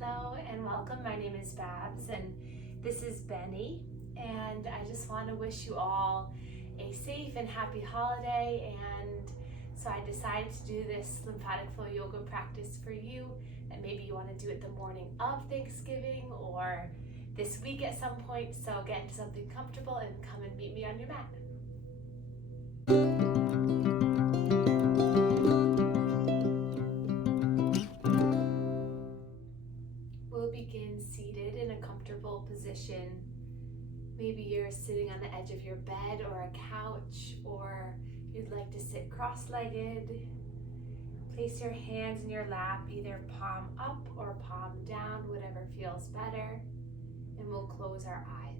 Hello and welcome. My name is Babz and this is Benny, and I just want to wish you all a safe and happy holiday. And so I decided to do this lymphatic flow yoga practice for you, and maybe you want to do it the morning of Thanksgiving or this week at some point. So get into something comfortable and come and meet me on your mat. We'll begin seated in a comfortable position. Maybe you're sitting on the edge of your bed or a couch, or you'd like to sit cross-legged. Place your hands in your lap, either palm up or palm down, whatever feels better, and we'll close our eyes.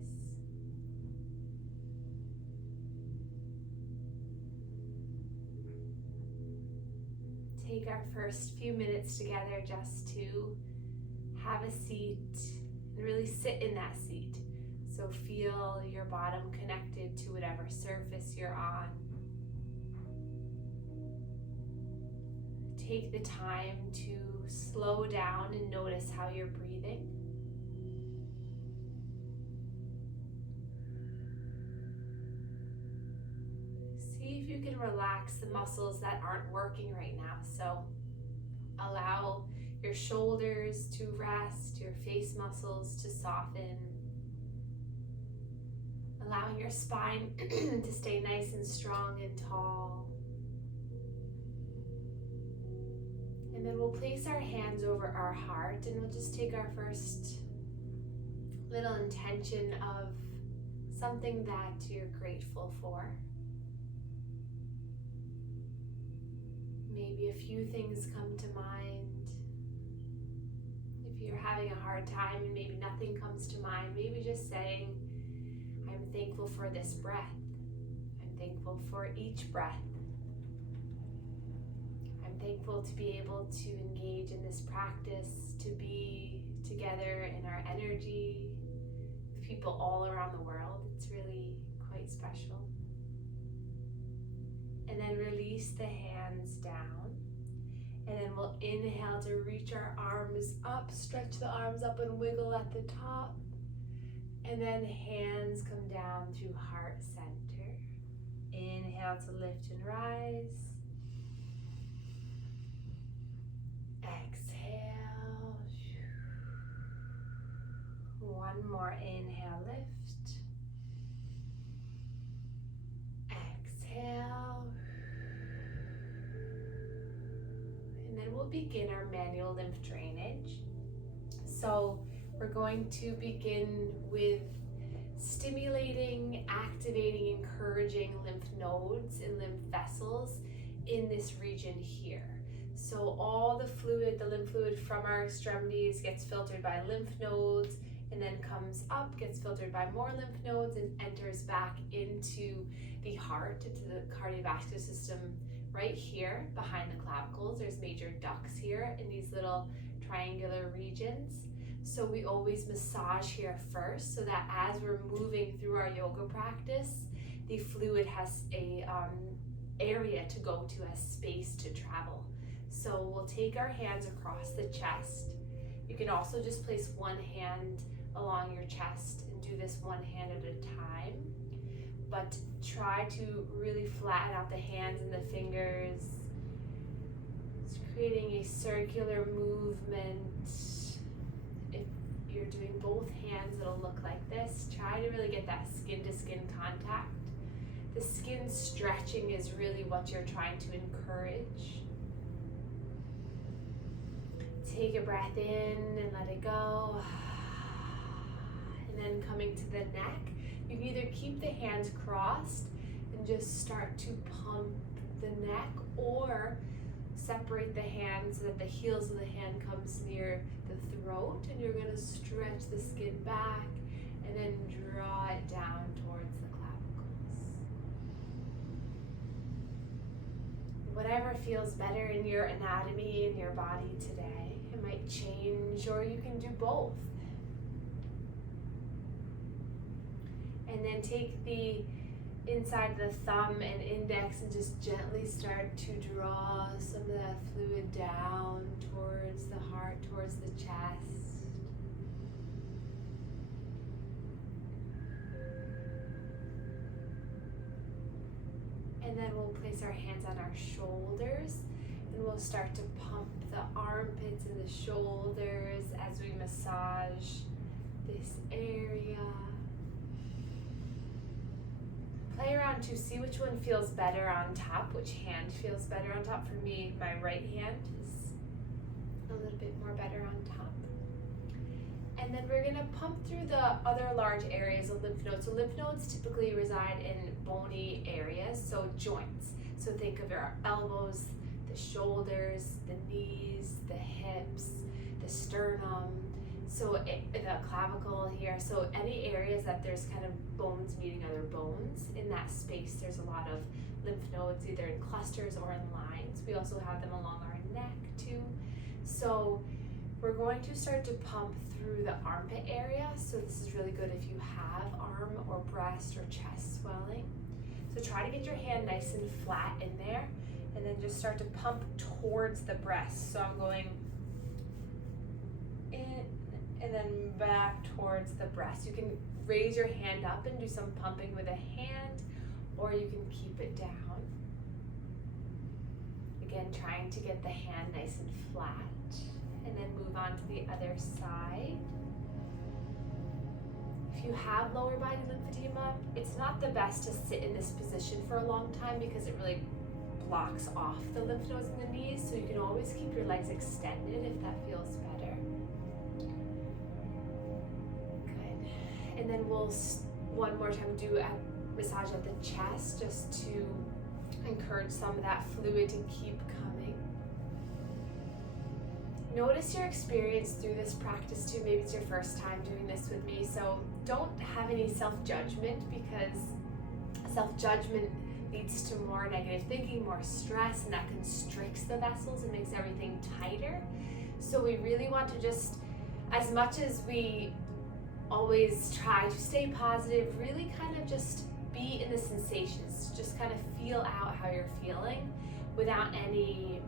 Take our first few minutes together just to have a seat and really sit in that seat. So feel your bottom connected to whatever surface you're on. Take the time to slow down and notice how you're breathing. See if you can relax the muscles that aren't working right now. So allow your shoulders to rest, your face muscles to soften, allowing your spine to stay nice and strong and tall. And then we'll place our hands over our heart, and we'll just take our first little intention of something that you're grateful for. Maybe a few things come to mind. If you're having a hard time and maybe nothing comes to mind, maybe just saying, I'm thankful for this breath. I'm thankful for each breath. I'm thankful to be able to engage in this practice, to be together in our energy with people all around the world. It's really quite special. And then release the hands down. And then we'll inhale to reach our arms up, stretch the arms up and wiggle at the top. And then hands come down through heart center. Inhale to lift and rise. Exhale. One more inhale, lift. Exhale. We'll begin our manual lymph drainage. So we're going to begin with stimulating, activating, encouraging lymph nodes and lymph vessels in this region here. So all the fluid, the lymph fluid from our extremities gets filtered by lymph nodes and then comes up, gets filtered by more lymph nodes and enters back into the heart, into the cardiovascular system. Right here behind the clavicles, there's major ducts here in these little triangular regions. So we always massage here first so that as we're moving through our yoga practice, the fluid has a area to go to, a space to travel. So we'll take our hands across the chest. You can also just place one hand along your chest and do this one hand at a time. But try to really flatten out the hands and the fingers. It's creating a circular movement. If you're doing both hands, it'll look like this. Try to really get that skin to skin contact. The skin stretching is really what you're trying to encourage. Take a breath in and let it go. And then coming to the neck. You can either keep the hands crossed and just start to pump the neck, or separate the hands so that the heels of the hand comes near the throat, and you're going to stretch the skin back and then draw it down towards the clavicles. Whatever feels better in your anatomy, in your body today. It might change, or you can do both. And then take the inside the thumb and index and just gently start to draw some of that fluid down towards the heart heart towards the chest. And then we'll place our hands on our shoulders and we'll start to pump the armpits and the shoulders as we massage this area. Play around to see which one feels better on top, which hand feels better on top. For me, my right hand is a little bit more better on top. And then we're gonna pump through the other large areas of lymph nodes. So lymph nodes typically reside in bony areas, so joints. So think of your elbows, the shoulders, the knees, the hips, the sternum, so the clavicle here. So any areas that there's kind of bones meeting other bones, in that space there's a lot of lymph nodes, either in clusters or in lines. We also have them along our neck too. So we're going to start to pump through the armpit area. So this is really good if you have arm or breast or chest swelling. So try to get your hand nice and flat in there, and then just start to pump towards the breast. So I'm going in and then back towards the breast. You can raise your hand up and do some pumping with a hand, or you can keep it down. Again, trying to get the hand nice and flat. And then move on to the other side. If you have lower body lymphedema, it's not the best to sit in this position for a long time because it really blocks off the lymph nodes in the knees. So you can always keep your legs extended if that feels better. Good. And then we'll one more time do a massage at the chest just to encourage some of that fluid to keep coming. Notice your experience through this practice too. Maybe it's your first time doing this with me, so don't have any self-judgment, because self-judgment leads to more negative thinking, more stress, and that constricts the vessels and makes everything tighter. So we really want to just, as much as we always try to stay positive, really kind of just be in the sensations, just kind of feel out how you're feeling without any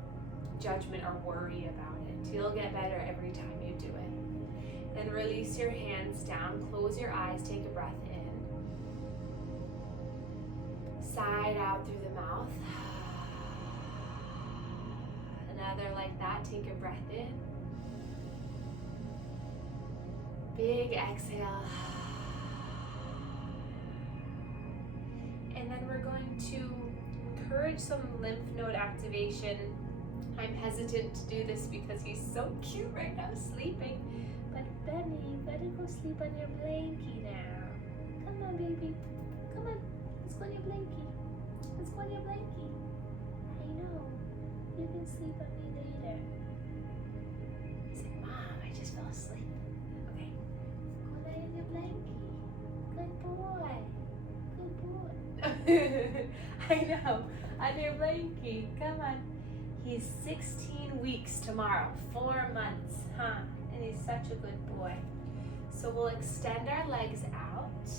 judgment or worry about it. You'll get better every time you do it. Then release your hands down, close your eyes, take a breath in. Side out through the mouth. Another like that, take a breath in. Big exhale. And then we're going to encourage some lymph node activation. I'm hesitant to do this because he's so cute right now, sleeping. But Benny, you better go sleep on your blankie now. Come on, baby. Come on. Let's go on your blankie. Let's go on your blankie. I know. You can sleep on me later. He's like, Mom, I just fell asleep. Okay. Go lay on your blankie. Good boy. Good boy. I know. On your blankie. Come on. He's 16 weeks tomorrow, 4 months, huh? And he's such a good boy. So we'll extend our legs out.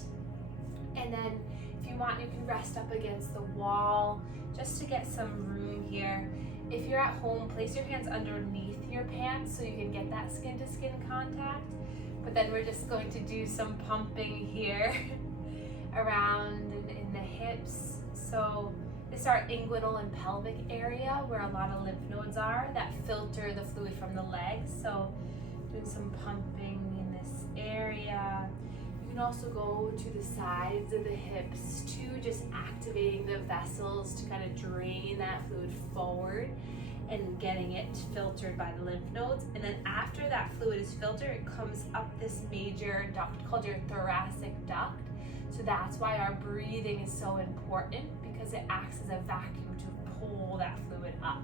And then if you want, you can rest up against the wall just to get some room here. If you're at home, place your hands underneath your pants so you can get that skin to skin contact. But then we're just going to do some pumping here around in the hips. So this is our inguinal and pelvic area where a lot of lymph nodes are that filter the fluid from the legs. So doing some pumping in this area. You can also go to the sides of the hips too, just activating the vessels to kind of drain that fluid forward and getting it filtered by the lymph nodes. And then after that fluid is filtered, it comes up this major duct called your thoracic duct. So that's why our breathing is so important, because it acts as a vacuum to pull that fluid up.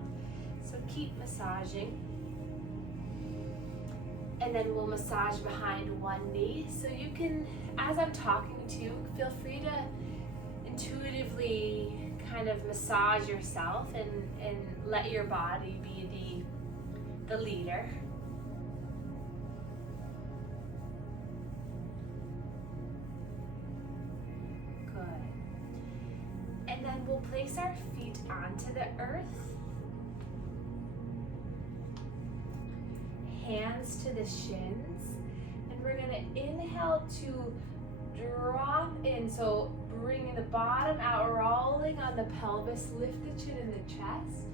So keep massaging. And then we'll massage behind one knee. So you can, as I'm talking to you, feel free to intuitively kind of massage yourself and let your body be the leader. And then we'll place our feet onto the earth. hands to the shins. And we're gonna inhale to drop in. So bringing the bottom out, rolling on the pelvis, lift the chin and the chest.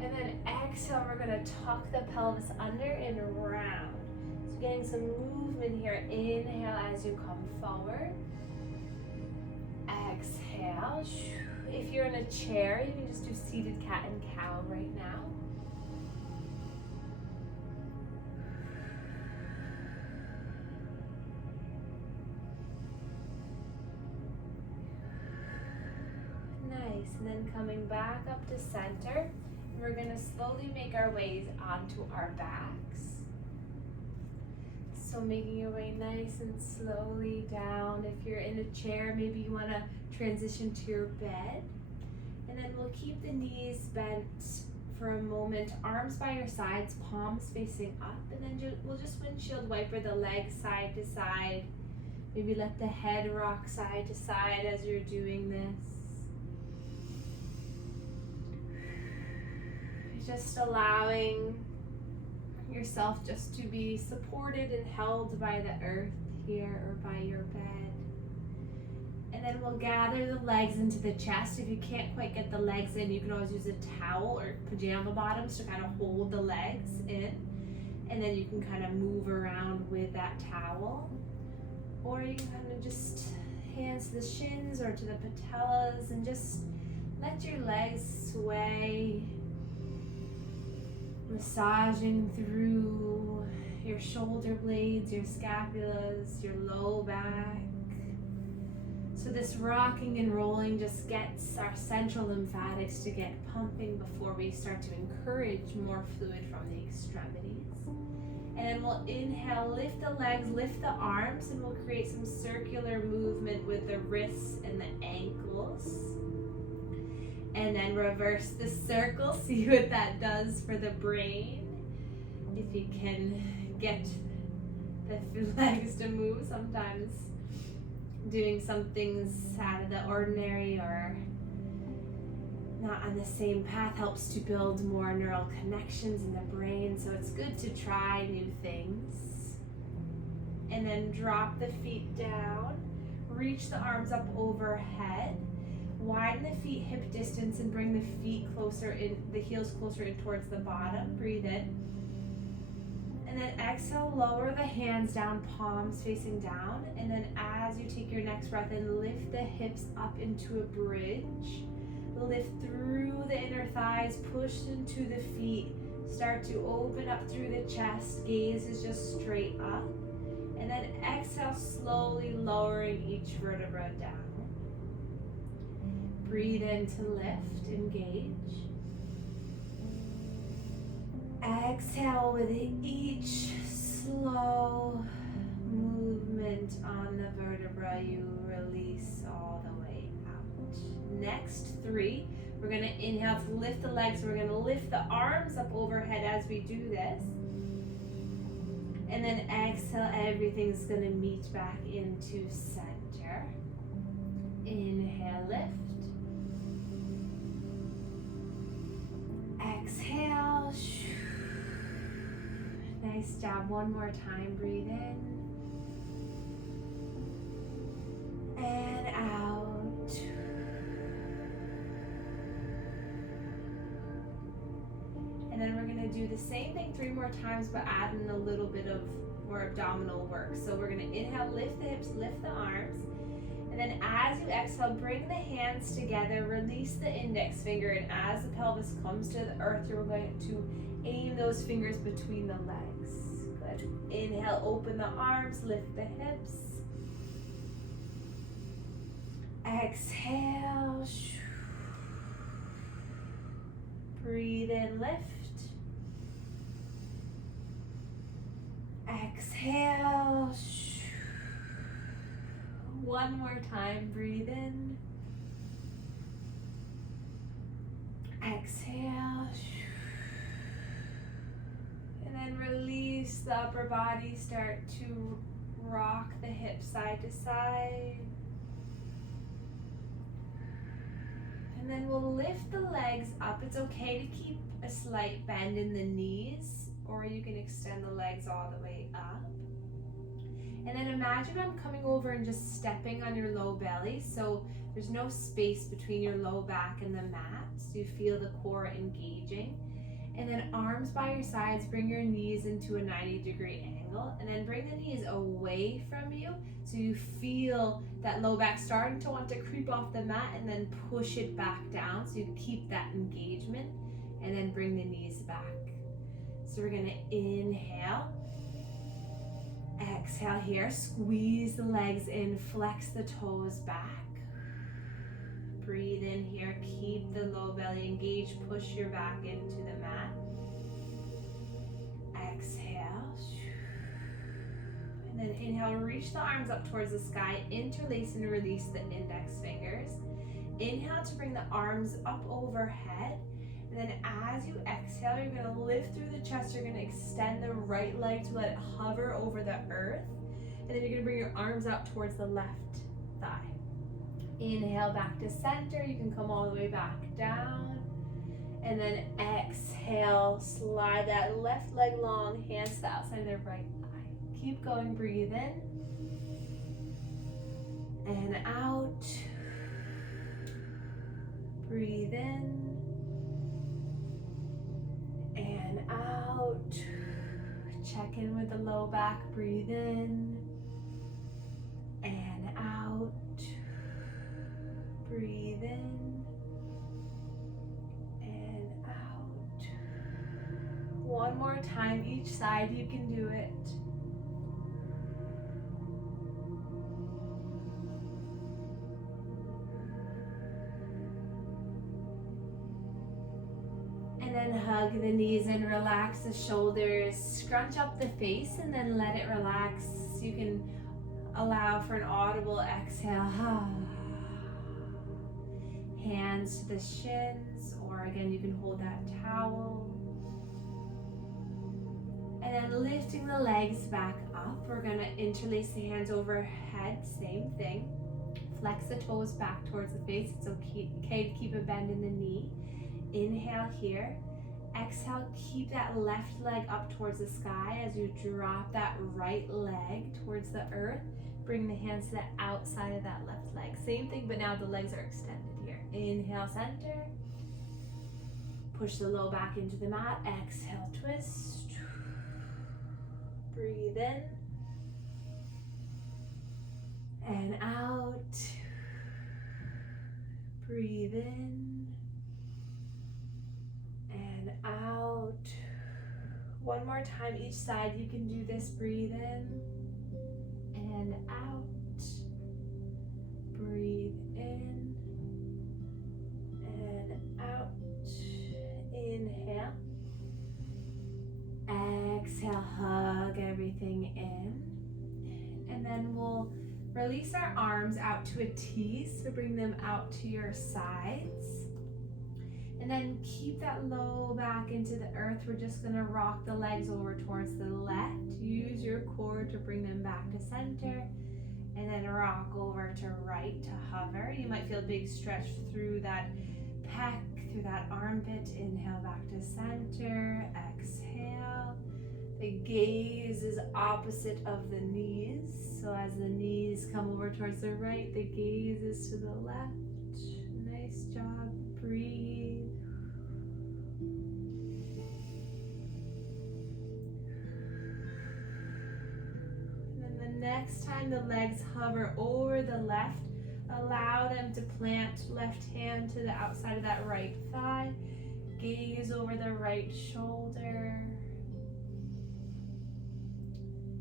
And then exhale, we're gonna tuck the pelvis under and around. So getting some movement here. Inhale as you come forward. Exhale. If you're in a chair, you can just do seated cat and cow right now. Nice, and then coming back up to center, we're gonna slowly make our ways onto our backs. So making your way nice and slowly down. If you're in a chair, maybe you wanna transition to your bed. And then we'll keep the knees bent for a moment, arms by your sides, palms facing up. And then we'll just windshield wiper the legs side to side. Maybe let the head rock side to side as you're doing this. Just allowing yourself just to be supported and held by the earth here or by your bed. And then we'll gather the legs into the chest. If you can't quite get the legs in, you can always use a towel or pajama bottoms to kind of hold the legs in. And then you can kind of move around with that towel. Or you can kind of just hands to the shins or to the patellas and just let your legs sway, massaging through your shoulder blades, your scapulas, your low back. So this rocking and rolling just gets our central lymphatics to get pumping before we start to encourage more fluid from the extremities. And then we'll inhale, lift the legs, lift the arms, and we'll create some circular movement with the wrists and the ankles. And then reverse the circle, see what that does for the brain. If you can get the legs to move, sometimes doing some things out of the ordinary or not on the same path helps to build more neural connections in the brain. So it's good to try new things. And then drop the feet down, reach the arms up overhead. Widen the feet hip distance and bring the feet closer in, the heels closer in towards the bottom. Breathe in. And then exhale, lower the hands down, palms facing down. And then as you take your next breath in, lift the hips up into a bridge. Lift through the inner thighs, push into the feet. Start to open up through the chest. Gaze is just straight up. And then exhale, slowly lowering each vertebra down. Breathe in to lift, engage. Exhale with each slow movement on the vertebra, you release all the way out. Next 3, we're going to inhale to lift the legs. We're going to lift the arms up overhead as we do this. And then exhale, everything's going to meet back into center. Inhale, lift. Exhale. Nice job. One more time. Breathe in. And out. And then we're going to do the same thing 3 more times, but add in a little bit of more abdominal work. So we're going to inhale, lift the hips, lift the arms. And then as you exhale, bring the hands together, release the index finger, and as the pelvis comes to the earth, you're going to aim those fingers between the legs. Good. Inhale, open the arms, lift the hips. Exhale. Breathe in, lift. Exhale. One more time, breathe in. Exhale. And then release the upper body, start to rock the hips side to side. And then we'll lift the legs up. It's okay to keep a slight bend in the knees or you can extend the legs all the way up. And then imagine I'm coming over and just stepping on your low belly, so there's no space between your low back and the mat, so you feel the core engaging. And then arms by your sides, bring your knees into a 90-degree angle, and then bring the knees away from you so you feel that low back starting to want to creep off the mat, and then push it back down so you keep that engagement, and then bring the knees back. So we're gonna inhale, exhale here, squeeze the legs in, flex the toes back. Breathe in here, keep the low belly engaged, push your back into the mat. Exhale. And then inhale, reach the arms up towards the sky, interlace and release the index fingers. Inhale to bring the arms up overhead. And then as you exhale, you're going to lift through the chest. You're going to extend the right leg to let it hover over the earth. And then you're going to bring your arms out towards the left thigh. Inhale back to center. You can come all the way back down. And then exhale, slide that left leg long, hands to the outside of the right thigh. Keep going, breathe in. And out. Breathe in. And out. Check in with the low back, breathe in. And out. Breathe in and out. One more time, each side, you can do it. And then hug the knees and relax the shoulders. Scrunch up the face and then let it relax. You can allow for an audible exhale. Hands to the shins, or again, you can hold that towel. And then lifting the legs back up, we're gonna interlace the hands overhead, same thing. Flex the toes back towards the face. It's okay to keep a bend in the knee. Inhale here. Exhale, keep that left leg up towards the sky as you drop that right leg towards the earth. Bring the hands to the outside of that left leg. Same thing, but now the legs are extended here. Inhale, center. Push the low back into the mat. Exhale, twist. Breathe in. And out. Breathe in. And out. One more time each side. You can do this. Breathe in. And out. Breathe in and out. Inhale. Exhale, hug everything in. And then we'll release our arms out to a T, so bring them out to your sides. And then keep that low back into the earth. We're just gonna rock the legs over towards the left. Use your core to bring them back to center. And then rock over to right to hover. You might feel a big stretch through that pec, through that armpit. Inhale back to center. Exhale. The gaze is opposite of the knees. So as the knees come over towards the right, the gaze is to the left. Nice job. Breathe. Next time the legs hover over the left, allow them to plant left hand to the outside of that right thigh. Gaze over the right shoulder.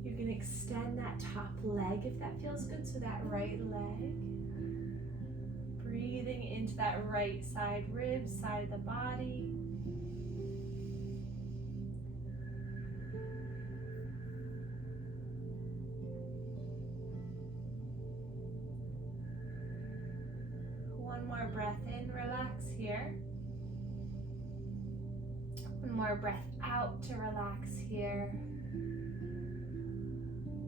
You can extend that top leg if that feels good, so that right leg. Breathing into that right side ribs, side of the body. One more breath in, relax here. One more breath out to relax here.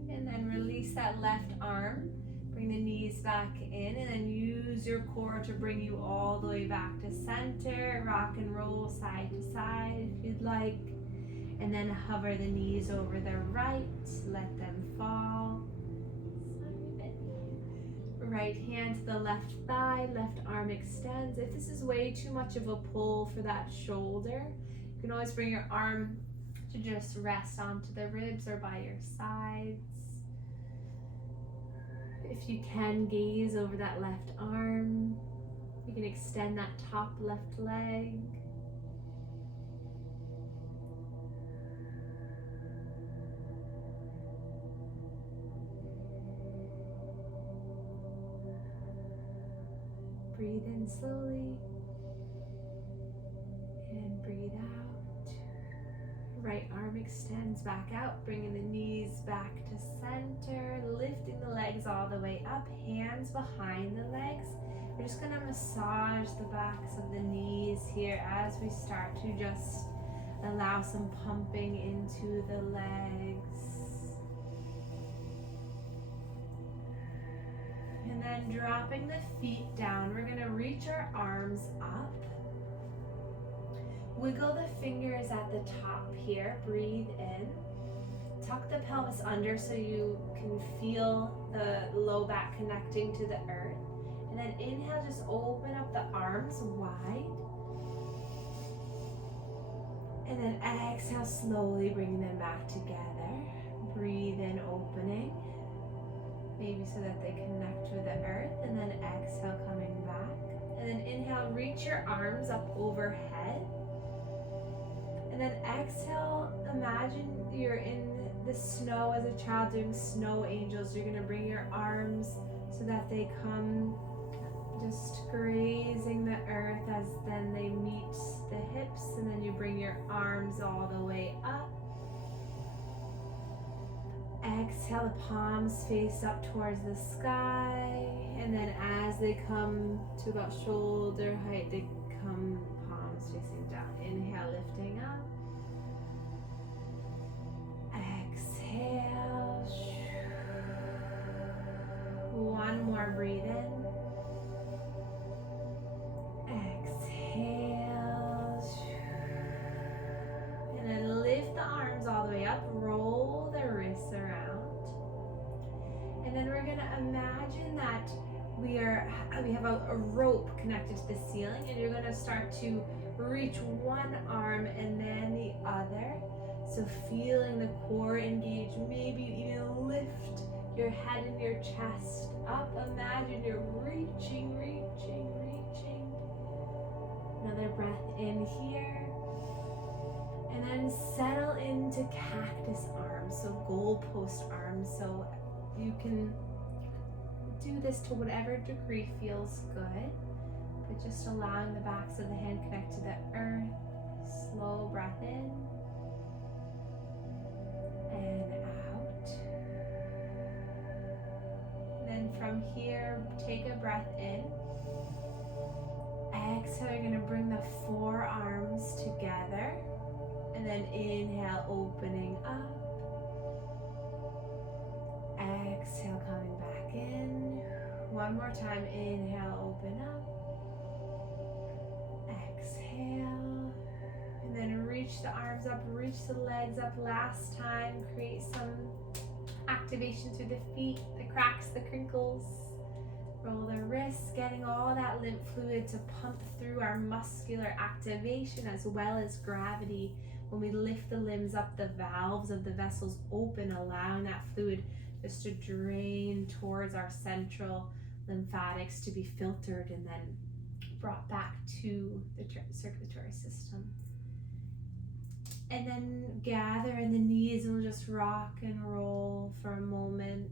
And then release that left arm. Bring the knees back in and then use your core to bring you all the way back to center. Rock and roll side to side if you'd like. And then hover the knees over the right, let them fall. Right hand to the left thigh, left arm extends. If this is way too much of a pull for that shoulder, you can always bring your arm to just rest onto the ribs or by your sides. If you can, gaze over that left arm. You can extend that top left leg. Breathe in slowly and breathe out. Right arm extends back out, bringing the knees back to center, lifting the legs all the way up, hands behind the legs. We're just going to massage the backs of the knees here as we start to just allow some pumping into the legs. And then dropping the feet down, we're going to reach our arms up. Wiggle the fingers at the top here. Breathe in. Tuck the pelvis under so you can feel the low back connecting to the earth. And then inhale, just open up the arms wide. And then exhale, slowly bring them back together. Breathe in, opening. Maybe so that they connect with the earth, and then exhale, coming back. And then inhale, reach your arms up overhead. And then exhale, imagine you're in the snow as a child doing snow angels. You're gonna bring your arms so that they come just grazing the earth as then they meet the hips, and then you bring your arms all the way up. Exhale, the palms face up towards the sky, and then as they come to about shoulder height, they come palms facing down. Inhale, lifting up. Exhale. One more, breathe in. Exhale. And then lift the arms all the way up, roll the wrists around. And then we're gonna imagine that we have a rope connected to the ceiling, and you're gonna start to reach one arm and then the other. So feeling the core engage, maybe you even lift your head and your chest up. Imagine you're reaching, reaching, reaching. Another breath in here. And then settle into cactus arms, so goalpost arms. So you can do this to whatever degree feels good, but just allowing the backs of the hand connect to the earth. Slow breath in and out. Then from here, take a breath in. Exhale, you're gonna bring the forearms together. And then inhale, opening up. Exhale, coming back in. One more time, inhale, open up. Exhale. And then reach the arms up, reach the legs up. Last time, create some activation through the feet, the cracks, the crinkles. Roll the wrists, getting all that lymph fluid to pump through our muscular activation as well as gravity. When we lift the limbs up, the valves of the vessels open, allowing that fluid just to drain towards our central lymphatics to be filtered and then brought back to the circulatory system. And then gather, and the knees will just rock and roll for a moment.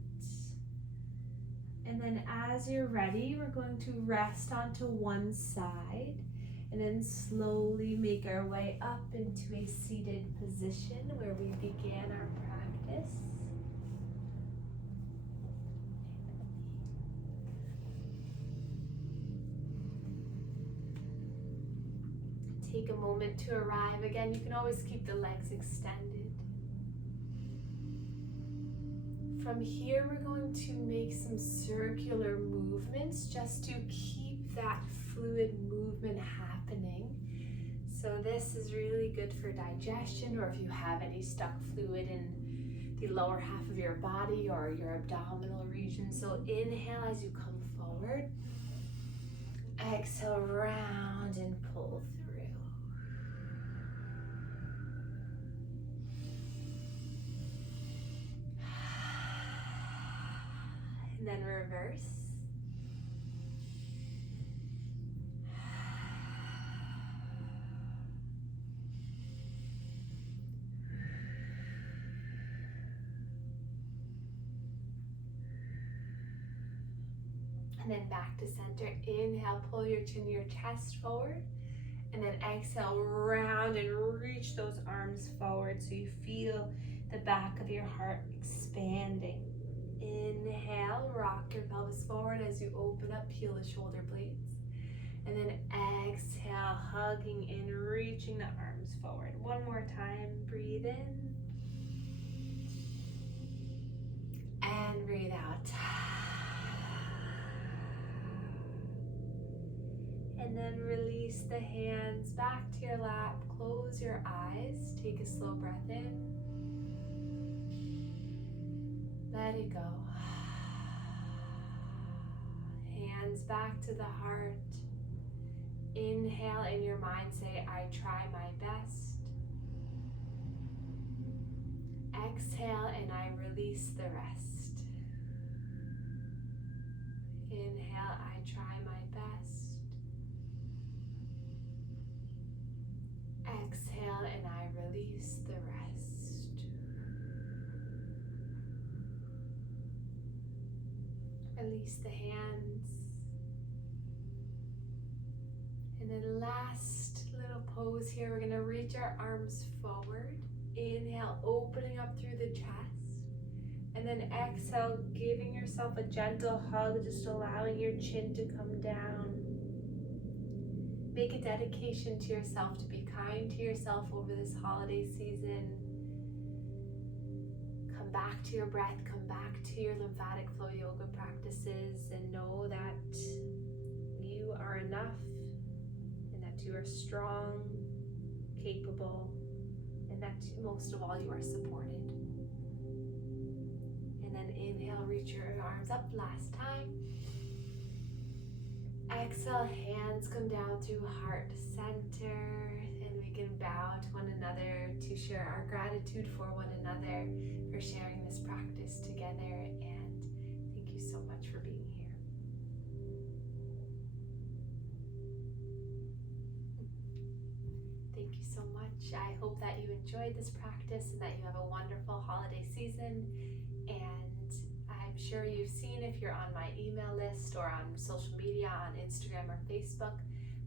And then as you're ready, we're going to rest onto one side and then slowly make our way up into a seated position where we began our practice. Take a moment to arrive. Again, you can always keep the legs extended. From here, we're going to make some circular movements just to keep that fluid movement happening. So this is really good for digestion, or if you have any stuck fluid in the lower half of your body or your abdominal region. So inhale as you come forward. Exhale, round and pull through. And then reverse. And then back to center. Inhale, pull your chin to your chest forward. And then exhale, round and reach those arms forward so you feel the back of your heart expanding. Inhale, rock your pelvis forward as you open up, peel the shoulder blades. And then exhale, hugging in, reaching the arms forward. One more time, breathe in. And breathe out. And then release the hands back to your lap. Close your eyes. Take a slow breath in. Let it go. Hands back to the heart. Inhale, in your mind say, I try my best. Exhale, and I release the rest. Inhale, I try my best. Exhale, and I release the rest. Release the hands. And then last little pose here, we're going to reach our arms forward. Inhale, opening up through the chest. And then exhale, giving yourself a gentle hug, just allowing your chin to come down. Make a dedication to yourself to be kind to yourself over this holiday season. Come back to your breath, come back to your lymphatic flow yoga practices, and know that you are enough and that you are strong, capable, and that most of all you are supported. And then inhale, reach your arms up last time. Exhale, hands come down through heart center, and we can bow to one another to share our gratitude for one another for sharing this practice together. And thank you so much for being here. Thank you so much. I hope that you enjoyed this practice and that you have a wonderful holiday season. And I'm sure you've seen if you're on my email list or on social media, on Instagram or Facebook,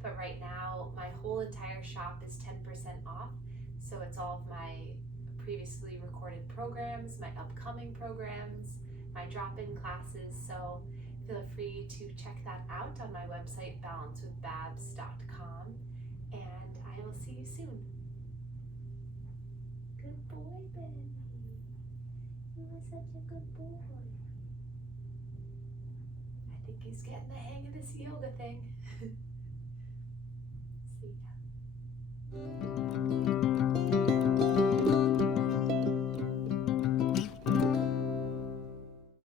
but right now my whole entire shop is 10% off. So it's all of my previously recorded programs, my upcoming programs, my drop-in classes. So feel free to check that out on my website, balancewithbabz.com, and I will see you soon. Good boy, Benny. You were such a good boy. I think he's getting the hang of this yoga thing. See ya.